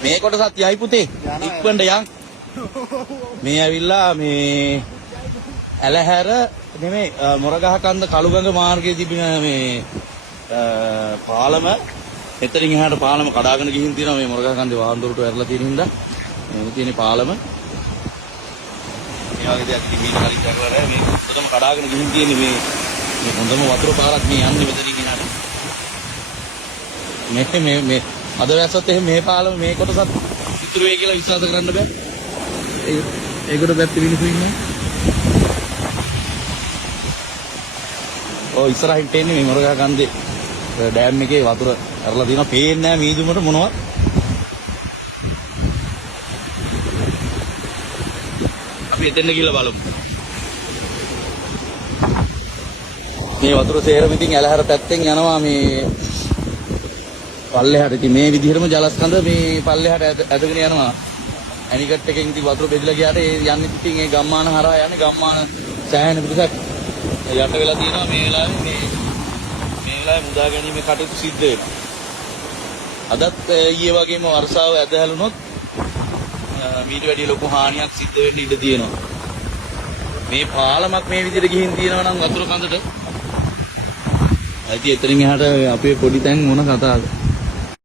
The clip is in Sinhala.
මේ කොටසත් යයි පුතේ. ඉක්වන්න යන්. මේ ඇවිල්ලා මේ ඇලහැර නෙමෙයි මොරගහ කන්ද කළුගඟ මාර්ගයේ තිබෙන මේ පාලම එතනින් එහාට පාලම කඩාගෙන ගිහින් තියෙනවා මේ මොරගහ කන්දේ වාහනදොරට වැරලා තියෙන හින්දා මේ තියෙන පාලම මේ වගේ දෙයක් ඉතින් මේ කලින් කරලා නැහැ මේ හොඳම කඩාගෙන ගිහින් තියෙන්නේ මේ හොඳම වතුර පාරක් මේ යන්නේ මෙතනින් එහාට මේ අද වැස්සත් එහෙම මේ පාලම මේ කොටසත් ඉතුරු වෙයි කියලා විශ්වාස කරන්න බෑ ඒකට පැත්තේ මිනිස්සු ඉන්නවා ඔය ඉස්සරහින් තේන්නේ මේ මොරගහ කන්දේ ඩෑම් එකේ වතුර අරලා තියෙනවා පේන්නේ නැහැ මීදුමට මොනවත් අපි එතෙන් ගිහලා බලමු මේ වතුර සේරම ඉතින් ඇලහැර පැත්තෙන් යනවා මේ පල්ලෙහාට ඉතින් මේ විදිහටම ජලස්කන්ධ මේ පල්ලෙහාට ඇදගෙන යනවා ඇනිකට් එකෙන් ඉතින් වතුර බෙදලා ගියාට ඒ යන්නේ ඉතින් ඒ ගම්මාන හරහා යන්නේ ගම්මාන සෑහෙන පිටසක් යට වෙලා තියෙනවා මේ වෙලාවේ මුදා ගැනීමේ කටයුතු සිද්ධ වෙනවා. අදත් ඊයේ වගේම වර්ෂාව ඇදහැළුනොත් මීට වැඩිය ලොකු හානියක් සිද්ධ වෙන්න ඉඩ තියෙනවා. මේ පාලමක් මේ විදිහට ගිහින් තියෙනවා නම් වතුර කඳට. ඇයි එතනින් එහාට අපේ පොඩි තැන් මොන කතාවද?